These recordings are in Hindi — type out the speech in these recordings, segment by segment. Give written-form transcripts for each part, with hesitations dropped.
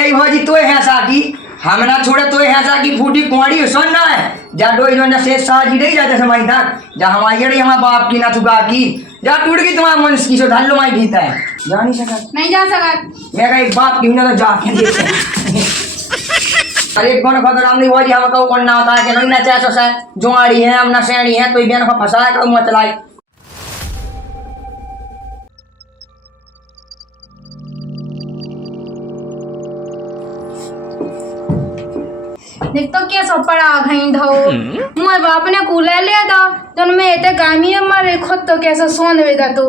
यही भौजी तो है साकी हम ना छोड़े तो है साकी फूटी कुआड़ी सुन ना है जा डोई जो से साजी नहीं जाते समय तक जा हमारी अरे हमारे बाप की ना चुका की जा टूट गई तुम्हारा मन की सो धल्लो माई गीता है जा नहीं सका नहीं जा सका मैं कहीं बाप की हूं तो जाके देखे अरे कौन खबर राम नहीं भौजी हम कहू कौन ना होता है कि नहीं ना चाहे सो से जुआड़ी है हम ना सेणी है तो बेन को फंसाए कहू मत लाई देख तो क्या सब पड़ा घई धो मोर बाप ने कूले लिया था जन में एते गामी मारे खुद तो कैसा सोन वेगा तू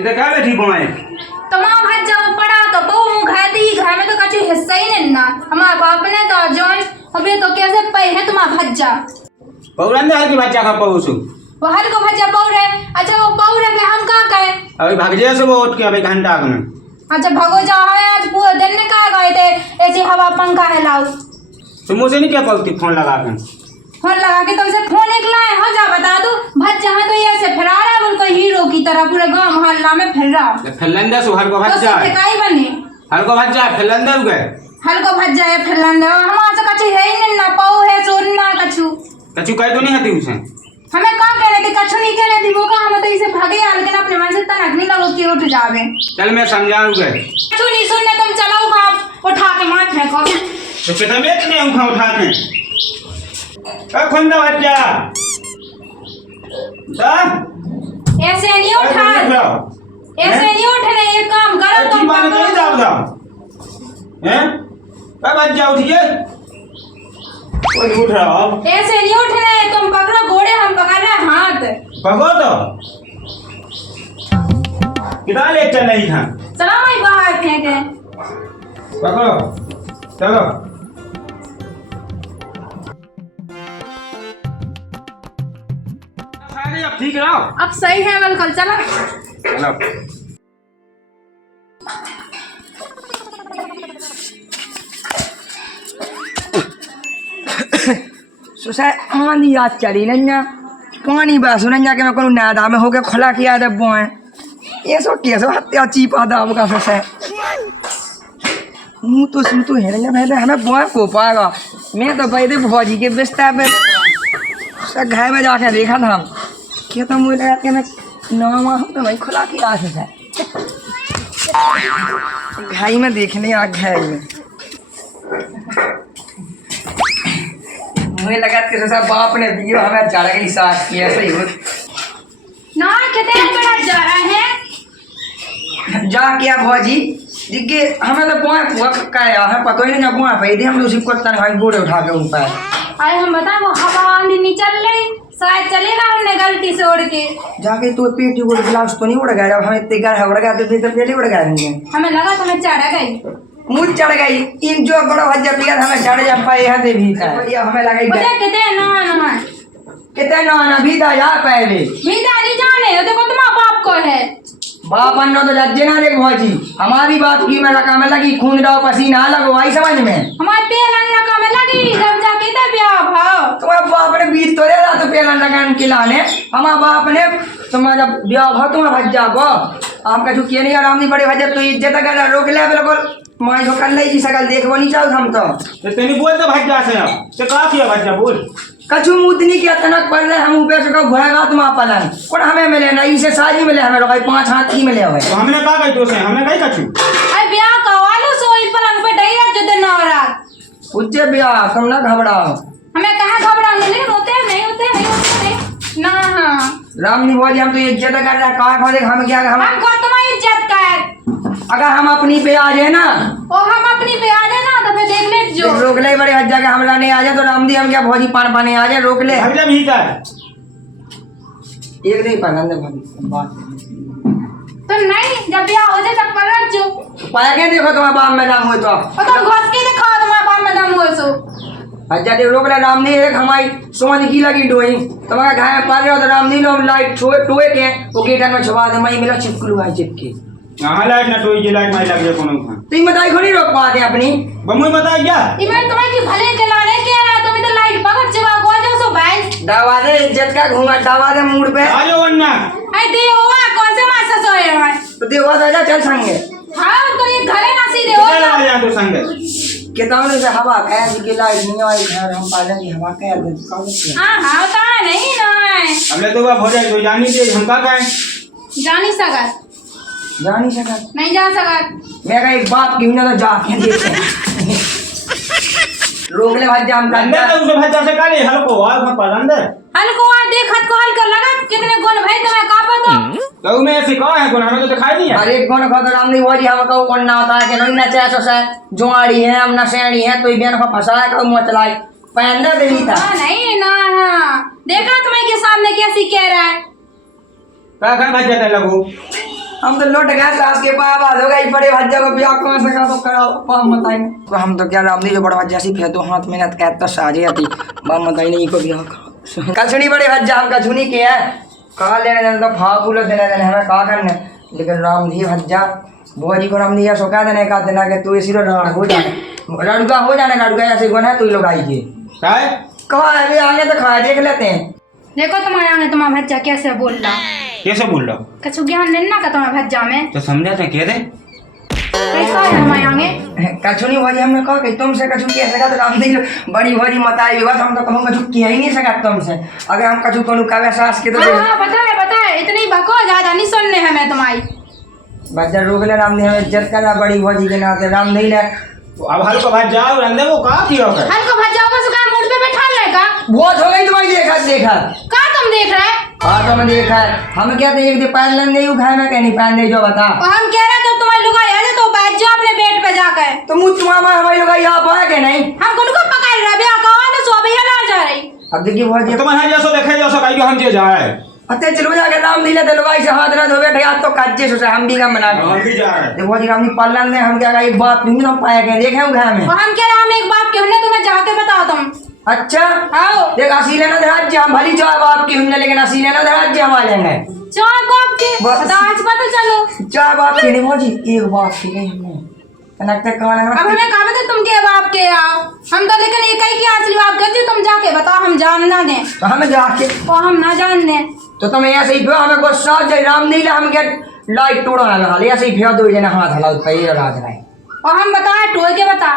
इधर क्या बैठी बोए तमाम हज जाओ पड़ा तो बहु घर दी घर में तो कछु हिस्सा ही नहीं ना हमारे बाप ने तो जॉन अबे तो कैसे पे है तुम्हारा भज्जा पौरंदे हर की बच्चा का पौसु वो हर को भज्जा पौर है अच्छा वो पौर है कि हम का कहे अभी भाग जाए सुबह उठ के अभी घंटा में अच्छा भगो जाओ हमें आज पूरा दिन में कहा गए थे ऐसी हवा पंखा है लाओ तुम मुझे नहीं क्या बोलती फोन लगा के फोन लगा के तुमसे फोन निकला है हो जा बता दो भज जहाँ तो ये ऐसे फिरा रहा है बिल्कुल हीरो की तरह पूरे गांव मोहल्ला में फिर रहा फिरलंदा सु हर को भज तो जाए ठिकाई बने हर को भज जाए फिरलंदा गए हर को भज जाए फिरलंदा हमारे से कछु है ही नहीं ना पाऊ है सोना कछु कछु कह तो नहीं हती उसे हमें का कहने थे कछु नहीं कहने थी वो का हम तो इसे भागे यार लेकिन अपने मन से तनक नहीं लगो कि उठ जावे चल मैं समझाऊं गए कछु नहीं सुनने तुम चलाओ आप उठा के मार फेंको तो पिता में इतने उठा के खुंदा भज जा ऐसे नहीं उठा ऐसे नहीं उठने ये काम करो तुम बात नहीं जाओ हैं कब भज जा उठिए कोई उठ रहा हो ऐसे नहीं उठने तुम पकड़ो घोड़े हम पकड़ रहे हाथ भगो तो कितना लेट चल रही था चलो मैं बाहर फेंके पकड़ो चलो अब ठीक रहो अब सही है बिल्कुल चलो चलो सुसाय आंधी आज चली नन्या पानी बस नन्या के मैं कोनो नादा में हो गया खुला किया दे बोए ये सो कैसे हत्या चीपा दाब का सुसाय मुँह तो सुन तो है नन्या पहले हमें बोए को पाएगा मैं तो पहले भौजी के बिस्तर पे सब घर में जाके देखा था क्या तो मुझे लगा कि मैं नवा तो वही खुला किया सुसाय घाई में देखने आ घाई में मुझे लगा कि जैसा बाप ने दियो हमें चढ़ गई सास की ऐसे ही हो ना कितने बड़ा जा रहा है जा क्या भौजी दिखे हमें तो बुआ बुआ का है पता ही नहीं ना बुआ पे हम तो सिर्फ कुत्ता ने बूढ़े उठा के ऊपर अरे हम बता वो हवा आंधी नहीं चल रही शायद चलेगा हमने गलती से उड़ के जाके तो पेट को गिलास तो नहीं उड़ गया जब हमें इतने गया उड़ गया तो फिर पहले उड़ गया हमें लगा तुम्हें चढ़ा गई मुझ चढ़ गई इन जो बड़ा भज्जा पिया हमें चढ़ जा पाए है भी हमें लगा कितने ना कितने ना भी था जा पहले मीठा नहीं जाने देखो तुम्हारा बाप को है बाप अन्नो तो लज्जे ना देख भौजी हमारी बात की में रखा में लगी खून डाओ पसीना लगो आई समझ में हमारे पेल अन्ना का में लगी जब जाके तब ब्याह भाव तुम्हारे बाप ने बीत तो रहा तो पेला लगान खिलाने हमारे बाप ने तुम्हारा ब्याह भाव तुम्हारा भज्जा को हम कछु किए नहीं आराम नहीं बड़े भज्जा तो इज्जत अगर रोक ले बिल्कुल माई को कर ले जी सकल देखो नहीं चाहो हम तो तेनी बोल तो भज्जा से अब से का किया भज्जा बोल कछु मुतनी के तनक पड़ रहे हम ऊपर से कब घोड़ेगा तुम पलन कौन हमें मिले ना इसे साजी मिले हमें लोग 5 हाथ ही मिले हुए तो हमने का कही तो से हमने कही कछु अरे ब्याह करवालो सोई पलंग पे डई रख जो दिन रात उच्चे ब्याह तुम ना घबराओ हमें कहाँ घबराने नहीं होते ना हाँ राम नहीं बोली हम तो इज्जत कर रहे कहा खोले हम क्या हम हमको तुम्हारी इज्जत का है अगर हम अपनी पे आ जाए ना और हम अपनी पे आ जाए ना तो फिर देख ले जो रोक ले बड़े हज जाके हमला नहीं आ जाए तो राम दी हम क्या भौजी पान पाने आ जाए रोक ले भज्जा भी का एक नहीं पान अंदर भौजी बात तो नहीं जब ब्याह हो जाए तब पर रख जो पाया के देखो तुम्हारे बाप में नाम हो तो और तुम घोष के दिखाओ तुम्हारे बाप में दम हो सो अच्छा देव रोक ले राम नहीं एक हमारी समझ की लगी डोई तुम्हारा घाय पड़ रहा तो राम नहीं लो लाइट टोए के वो गेटन में छुपा दे मई मिला चिपकलू है चिपके हां लाइट ना टोई लाइट माई लग जाए कोनो का तुम बताई खोली रोक पाते अपनी बमुई बता क्या इमन तुम्हें की भले चलाने के रहा तुम तो लाइट पकड़ चुका को जो सो भाई दवा दे इज्जत का घूंघट दवा दे मूड पे आ जाओ अन्ना आई दे हुआ कौन से मासा सोए है देवा दादा चल संगे हाँ तो ये घरे ना सीधे हो चल आ जा तो संग किताब से हवा कह दी के लाइट नहीं आई घर हम पालन की हवा कह दे का हाँ हाँ तो नहीं ना हमने तो बाप हो जाए तो जानी दे हम का कहें जा नहीं सकत जा नहीं सका नहीं जा सकत मैं एक बाप की ना तो जाके देखे रोक ले भाई जाम अंदर कर तो उसे भज्जा से काले हल्को और मैं पसंद है हल्को आ देखत को हल्का लगा कितने गुण भाई तुम्हें का पता तो मैं ऐसे कहा है कोन हमें तो दिखाई नहीं है अरे कौन खाता राम नहीं हुआ जी हम कहू कौन ना होता है कि नहीं नचा सो से जुआड़ी है हम नशेड़ी है तो बेन को फंसाया कहू मुंह चलाई पहनने दे दी था हाँ नहीं ना हाँ देखा तुम्हें के सामने कैसी कह रहा है का खा भज्जा ते लगो हम तो लौट गए सास के पास बात हो गई बड़े भज्जा को ब्याह कौन सका तो करा बाप बताई तो हम तो क्या राम जी जो बड़ा भज्जा सी फिर तो हाथ मेहनत कहत तो साजे आती बाप बताई नहीं को ब्याह कछुनी बड़े भज्जा हम कछुनी के है कहा लेने देने तो फाफूल देने देने हमें कहा करने लेकिन राम जी भज्जा बुआ जी को राम जी सो कह देने का देना कि तू इसी राण हो जाने लड़का हो जाने लड़का ऐसे गुण है तू लोग आई के का है कहा है भी आगे तो खा देख लेते हैं देखो तुम्हारे आगे तुम्हारा भज्जा कैसे बोल रहा कैसे बोल रहा कछु ज्ञान लेना का तुम्हारे भज्जा में तो समझा था कह दे कैसा है हमारे आगे कछुनी भाजी हमने कहा कि तुमसे कछु किया सका तो राम जी बड़ी भाजी बताई बस हम तो कहूँ कछु किया ही नहीं सका तुमसे अगर हम कछु को काव्य सास के तो हाँ पता है इतनी बको ज्यादा नहीं सुनने हमें तुम्हारी बच्चा रोक ले राम जी हमें इज्जत करा बड़ी भाजी के नाते राम नहीं ले अब हल्को भज्जा और अंदर वो का किया है हल्को भज्जा को सुखा मूड पे बैठा लेगा बहुत हो गई तुम्हारी देखा देखा का तुम देख रहे हाँ तो मैं देखा है हम कहते हैं एक दिन पहन लेने नहीं उखाए मैं कहीं पहन दे जो बता और हम कह रहे तो तुम्हारी लुगाई है तो बैठ जाओ अपने बेड पे जाकर तो मुझ तुम्हारा हमारी लोग यहाँ है कि नहीं हम को पकड़ रहे भैया कहो ना सो भैया ना जा रही अब देखिए भाजी तुम्हारे जैसो देखे जैसो कहीं हम जे जाए अते चलो जाके राम नहीं लेते लोग ऐसे हाथ ना धोबे ठया तो कच्चे से हम भी काम बना हम भी जा रहे हैं देखो जी राम जी पालन ने हम क्या एक बात नहीं हम पाया गए देखे घर में और हम कह रहे हम एक बात क्यों नहीं तुम्हें जाके बताओ तुम अच्छा आओ देख असीले ना राज्य हम भली चाय बाप की हमने लेकिन असीले ना राज्य हम आ लेंगे चाय बाप के बस। आज पता चलो चाय बाप की नहीं भौजी एक बात की गई हमने कनकते कौन है अब हमें कहा बता तुम के बाप के आओ हम तो लेकिन एक ही की असली बात कहती तुम जाके बताओ हम जान ना दें तो हमें जाके और हम ना जान दें तो तुम ऐसे ही फिर हमें गुस्सा जय राम नहीं ले हम के लाइट टोड़ा ना लगा ले ऐसे ही फिर दो जना हाथ हलाओ पहले रात रहे और हम बताए टोए के बता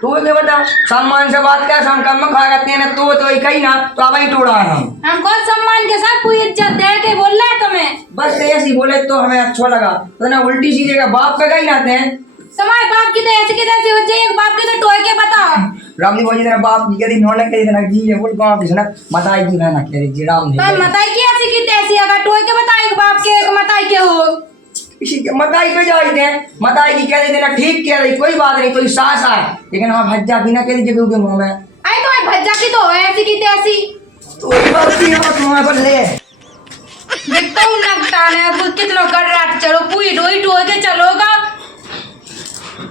तू क्या बता सम्मान से बात कर हम कम खा करते हैं ना तो एक ही ना तो अब ही टोड़ा है हम हमको सम्मान के साथ पूरी इज्जत दे के बोल रहा है तुम्हें बस ऐसे ही बोले तो हमें अच्छा लगा तो ना उल्टी सीधे का बाप पे कहीं आते हैं तुम्हारे बाप की तो ऐसी की तैसी हो जाए एक बाप की तो टोए के बताओ राम जी बोली तेरा बाप जी कदी नौले कदी ना जी ये बोल गांव किसना बताई जी ना कह जी राम जी तो मताई की ऐसी की तैसी अगर टोए के बताए एक बाप के एक मताई के हो इसी के मताई पे जाई थे मताई की कह देना ठीक कह रही कोई बात नहीं कोई सास आए लेकिन हम भज्जा बिना कह दीजिए क्योंकि मुंह में आई तुम्हारे भज्जा की तो है ऐसी की तैसी तो वही बात की हम तुम्हारे पर ले देखता हूँ लगता है कितना कर रहा चलो पूरी डोई टोए के चलोगा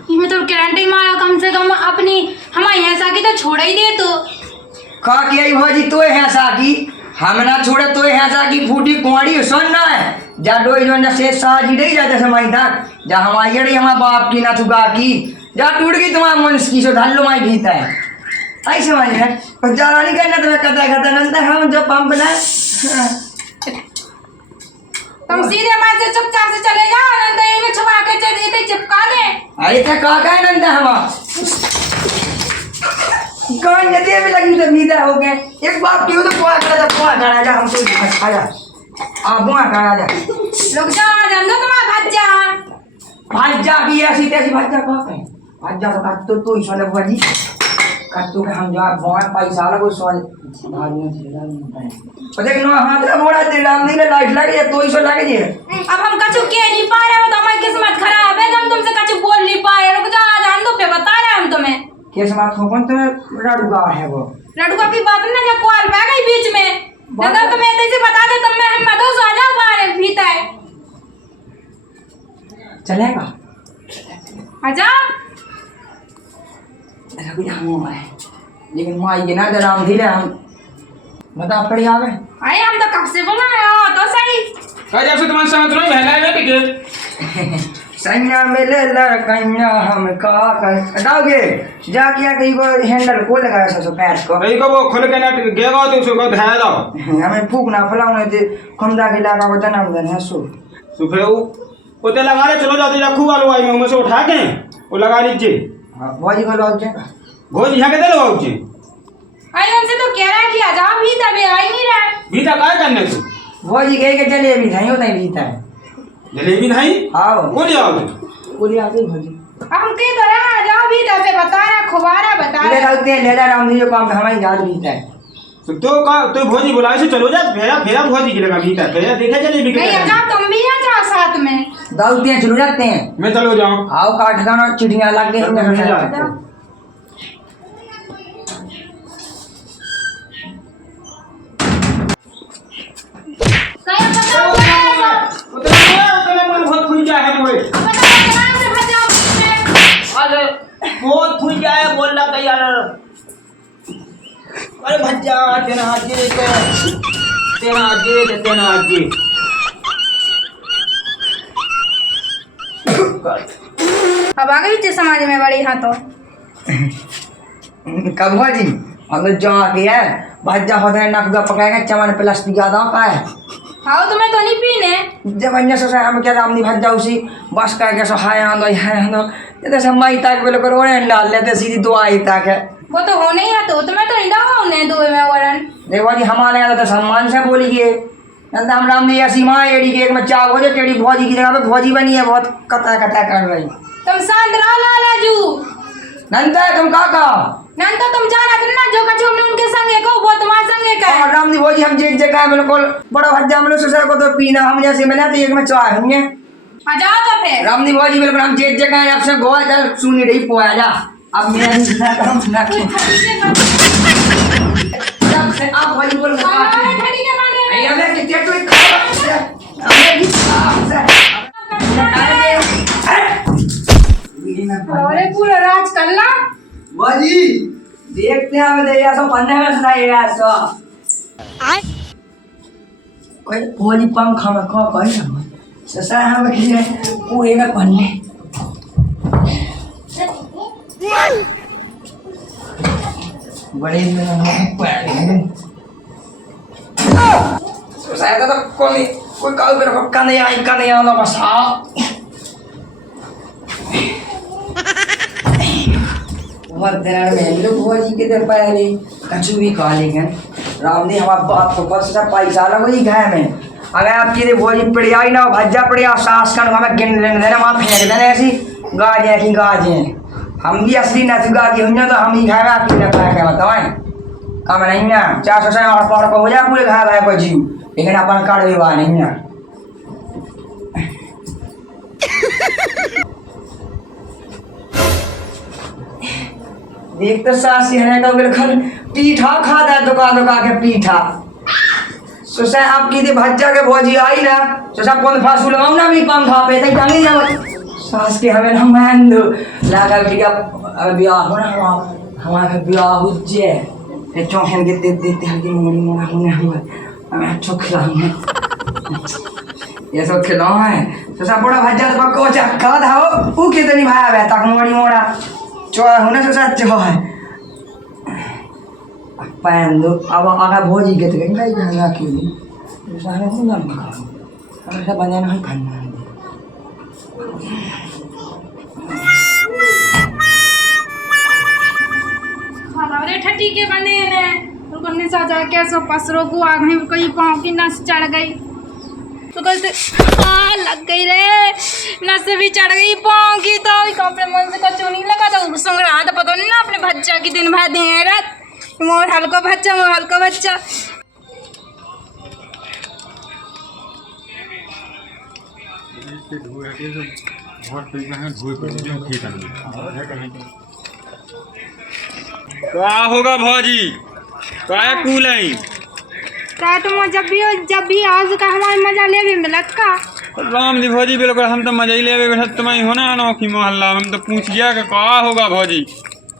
मैं तो गारंटी मारा कम से कम अपनी हमारे ऐसा की तो छोड़ ही दे तो का किया भाजी तो है साकी हम ना छोड़े तो है साकी फूटी कुंवाड़ी सुन ना है जा डोई जो से साजी नहीं जाते समय तक जा हमारी अड़ी हमारे बाप की ना चुका की जा टूट गई तुम्हारा मन की सो ढालो माई भीता है ऐसे समझ रहे और जा नहीं करना तुम्हें कता कता नंदा हम जो पंप ना तुम सीधे हमारे से चुपचाप से चले जाओ ना तो ये छुपा के चले चिपका दे अरे क्या का है नंदा हम गान नदी में लगी तो भीतर हो गए एक बाप की हो तो कुआ करा जा हम तो आजा आ बुआ करा जा लोग जाओ आ जान दो तुम्हारा भज्जा भाज्जा की ऐसी तैसी भाज्जा कहा कहीं भाज्जा तो काट तो ही सोने बुआ जी काट तो हम जा बहुत पैसा लगो सोन भागने से और देख नो हाथ में बोड़ा दे राम नहीं ले लाइट लगे तो ही सो लगे जी अब हम कछु कह नहीं पा रहे हो तो हमारी किस्मत खराब है हम तुमसे कछु बोल नहीं पा रहे रुक जाओ आ जान दो पे बता रहे हम तुम्हें केस मार कौन तो लड़का है वो लड़का की बात ना जब कॉल पा गई बीच में अगर तुम्हें ऐसे बता दे तुम मैं हिम्मत हो आ जाओ बाहर भीतर चलेगा आ जाओ ऐसा कुछ हम है लेकिन माई के ना राम धीरे हम बता पड़ी आवे अरे हम तो कब से बोला है तो सही कह जैसे तुम्हारे साथ नहीं बहला है टिकट सैया मिले लड़कैया हम का कर हटाओगे जा किया कहीं को हैंडल को लगाया सो पैर को रही को वो खुल के ना गेगा तो उसको धैया दो हमें फूक ना फलाऊं थे कम जा के लगा बता ना उधर है सो सुफेऊ उते लगा रहे चलो जाते रखू वालो आई में से उठा के वो लगा लीजिए। हाँ भौजी को लोग क्या भोज यहाँ के दे लो आउचे आई हमसे तो कह रहा है कि आ जाओ भी तबे आई नहीं रहा है। भीता काय करने तू भौजी कहे के जलेबी नहीं होता है बीता है। जलेबी नहीं आओ बोल जाओगे बोली आ गई भौजी हम कह तो रहे हैं आ जाओ भी तबे बता रहा खुबारा बता ले रहा। रखते हैं ले जा राम जी जो काम हमारी जात बीता है। तो का तो भोजी बुलाए से चलो जा फेरा फेरा भोजी की लगा भीता फेरा देखा जलेबी के नहीं आ जाओ तुम भी आ जाओ साथ में। दाऊते हैं चलो जाते हैं। मैं चलो जाऊं आओ काट गाना चिड़िया लग गई चलो, मैं जाता हूं। कहीं बताओ उतने मन बहुत खुल जाए है मोए से भज जाओ। अरे बहुत खुल जाए बोल रहा था यार। अरे भज्जा तेरा हाथ दे तो तेरा हाथ दे तेरा हाथ दे अब आ गई समाज में बड़ी हाँ तो कब भौजी हम लोग जो आके है भज्जा होता है नक पकाएगा चमन प्लस ज्यादा का है। हाँ तुम्हें तो नहीं पीने जब अन्य सोचा हम क्या रामनी भज्जा उसी बस का के सो हाय आंदो ये सब माई तक बोले करो डाल लेते सीधी दो आई तक है। वो तो होने ही है तो तुम्हें तो नहीं डाला उन्हें दो में वरन। देखो जी हमारे यहाँ तो सम्मान से बोलिए हम राम ने ऐसी माँ एड़ी के एक में चाव हो जाए टेढ़ी भौजी की जगह पे भौजी बनी है बहुत कता कता कर रही। तुम शांत रहो लालाजू। नंदा तुम का नंद तो तुम जाना तुम ना जो कछु हमने उनके संगे को वो तुम्हारे संगे का है। राम ने भौजी हम जेठ जगह बिल्कुल बड़ा भज्जा हम लोग सोचा को तो पीना हम जैसे मिला तो एक में चाय होंगे आ जाओ तो फिर राम ने भौजी बिल्कुल हम जेठ जगह आपसे गोवा चल सुनी रही पोया जा अब मेरा हम सुना से आप भौजी बोल हमारे ठंडी के माने ये हमें कितने तो खा हमें भी अरे पूरा राज करना भौजी देखते हैं हमें देखा सो 15 में सुनाएगा सो कोई भौजी पंखा में को कोई ना ससा हम के पूरे में पन्ने बड़े में पड़े ससा तो कोई काल पे का नहीं आना बस आ वर्धन में लोग भौजी के दर पहले कछु भी खा लेंगे राम ने हमारे बात को बस सब पैसा लगो ही घर में अगर आपकी भौजी पड़िया ही ना भज्जा पड़िया सास का हमें गिन लेने देना वहाँ फेंक देना ऐसी गाजें की गाजें हम भी असली नथ गाजी हुई तो हम ही घर में आपकी न पाए क्या बताएं कम नहीं ना 400 से और पौड़ को हो जाए पूरे घर भाई को जीव लेकिन अपन कार्ड विवाह नहीं ना देख तो सास है तो बिल्कुल पीठा खाता है दुका के पीठा सोचा आपकी दे भज्जा के भौजी आई ना सोचा कौन फासू लगाऊं ना भी पंखा पे तक टांगी जा सास के हमें ना मान दो लगा बिया ब्याह होना हमारा ब्याह हो जे ते चौहन के देते हल्की मोड़ी मोड़ा होने हमें अच्छा खिलाऊंगे ये सब खिलाओ है सोचा बड़ा भज्जा तो पक्को चक्का था वो कितनी भाया है तक मोड़ी मोड़ा चो होने से सच है पैन दो अब आगा भौजी के तो कहीं नहीं जाना क्यों सारे हो ना हमेशा बनाना ही खाना है अरे ठठी के बने ने उनको निशा जा के सो पसरो को आग में कहीं पाँव की नस चढ़ गई तो कहते लग गई रे नस भी चढ़ गई पाँव की तो अपने मन से कचू नहीं लगा तो संग रहा था पता नहीं ना अपने बच्चा की दिन भर दे रात मोर हल्का बच्चा क्या होगा भौजी क्या कूल है क्या तुम जब भी आज का हमारे मजा ले भी मिलत का राम जी भौजी बिल्कुल हम तो मजा ही ले बैठा तुम्हारी होना अनोखी मोहल्ला हम तो पूछ गया कि क्या होगा भौजी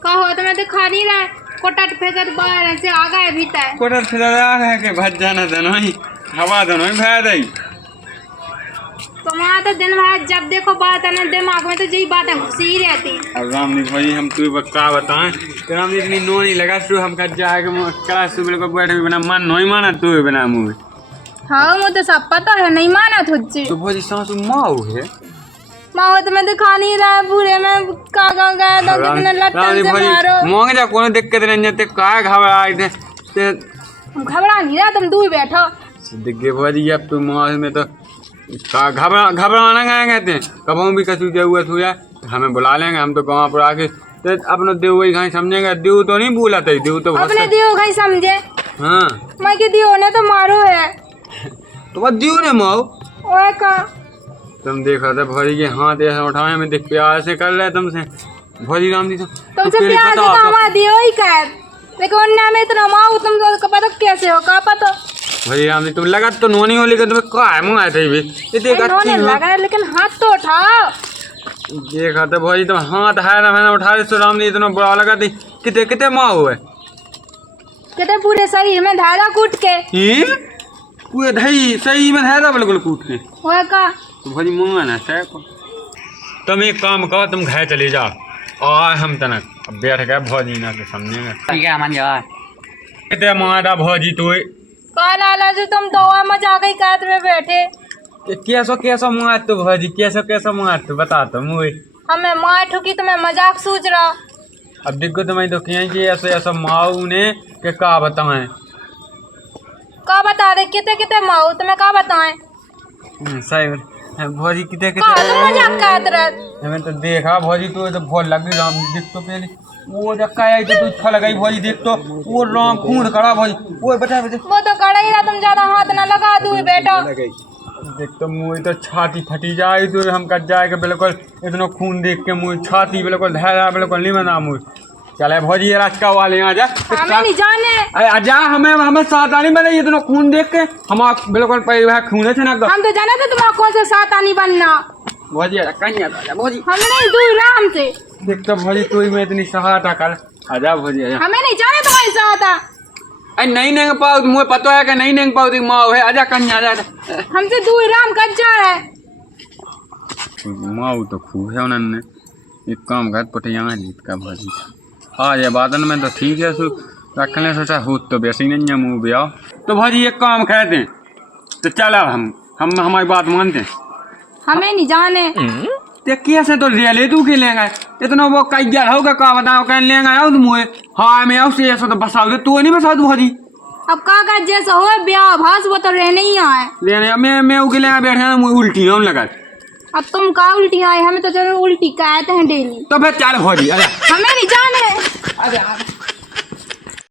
कहो तो मैं तो खा नहीं रहा कोटट फेंकत बाहर से आ गए भीतर कोटर फिर आ गए कि भज जाना दनोई हवा दनोई भै दई तुम्हारा तो दिन भर जब देखो बात है ना दिमाग में तो यही बातें घुसी ही रहती। अब राम जी भाई हम तू क्या बताएं तो राम जी इतनी नो नहीं लगा तू हम कट जाए क्लास सुबह को बैठे बिना मन नहीं माना तू बिना मुँह हाँ मुझे तो सब पता है नहीं माना तुझे तो भौजी सासू माँ है माँ तो मैं दिखा नहीं रहा है पूरे में काका गया था कितने लट्टन से मारो। मोंगे जा कोनो दिक्कत नहीं है ते काय घबराए थे घबरा नहीं रहा तुम दूर बैठो। दिग्गे भौजी अब तू माँ में तो घबराना गए कहते हैं कभी भी कछु जो हुआ छुआ हमें बुला लेंगे हम तो गाँव पर आके तो अपने देव वही कहीं समझेंगे देव तो नहीं भूला था देव तो अपने दियो कहीं समझे। हाँ मैं के दियो ने तो मारो है तो बस देव ने माओ ओए का तुम देखा था भौजी के हाथ ऐसा उठाए में देख प्यार से कर रहे तुमसे भौजी राम जी तुमसे प्यार से तो हमारा दियो ही कर लेकिन अन्ना में इतना माओ तुम तो पता कैसे हो का पता भौजी राम जी तुम लगा तो नोनी हो लेकिन तुम्हें काय मंगाए थे भी ये देखा नोने लगा है लेकिन हाथ तो उठाओ। देखा था भौजी तुम हाथ है ना मैंने उठा रहे राम जी इतना बुरा लगा थी कितने कितने माँ हुए कहते पूरे शरीर में धारा कूट के पूरे दही सही में धारा बिल्कुल कूट के ओए का तो भौजी मंगा ना सह तुम एक काम करो तुम घर चले जाओ और हम तनक अब बैठ गए भौजी ना तो समझेंगे ठीक है मन जा कितने मारा भौजी तो काला जो तुम तो मजा गई कात में बैठे कैसा मार तो भौजी कैसा मार तो बता तो मुझे हमें मार ठुकी तुम्हें मजाक सूझ रहा। अब देखो तुम्हें तो क्या कि ऐसा माऊ ने के का बताएं का बता दे कितने कितने माओ तुम्हें का बताएं सही भौजी कितने का तुम मजाक कात रहा। हमें तो देखा भौजी तो बहुत लग गई राम देख तो पहले वो जक्का आई तो तू छल गई भौजी देख तो वो राम खून खड़ा भौजी वो बता वो तो कड़ा ही रहा तुम ज्यादा हाथ ना लगा दूं बेटा देख तो मुँह तो छाती फटी जाए तो हम कट जाएगा बिल्कुल इतना खून देख के मुँह छाती बिल्कुल धैर्य बिल्कुल नहीं बना मुँह चले भौजी रास्ता वाले आ जा हमें नहीं जाने आजा हमें सावधानी बने इतना खून देख के हम बिल्कुल खून है ना हम तो जाना था तुम्हारा कौन सा सातानी बनना भौजी कहीं भौजी हमें नहीं दूर राम से देख तो भौजी तू में इतनी सहायता कर आजा भौजी आजा हमें नहीं जाने तुम्हारी सहायता अरे नहीं नेंग पाओ मुझे पता है कि नहीं नेंग पाओ तेरी माँ है आजा कहीं आजा हमसे दूर राम कच्चा है माँ तो खूब है उन्होंने एक काम कर पटिया जीत का भौजी हाँ ये बात में तो ठीक है सु रखने सोचा हो तो वैसे ही नहीं है मुँह भी आओ तो भौजी एक काम कहते हैं तो चलो हम हमारी बात मानते हैं हमें नहीं जाने ते कैसे तो ले ले तू के लेंगे इतना वो कई जल होगा का बताओ कह लेंगे आओ तुम हाँ मैं आओ से ऐसा तो बसाओ दे तू नहीं बसा दू भौजी अब काका जैसा हो ब्याह भास वो तो रहने ही आए लेने मैं उके लेंगे बैठे मुझे उल्टी हम लगा अब तुम का उल्टी आए हमें तो चलो उल्टी कहते हैं डेली तो फिर चल भौजी अरे हमें नहीं जाने। अरे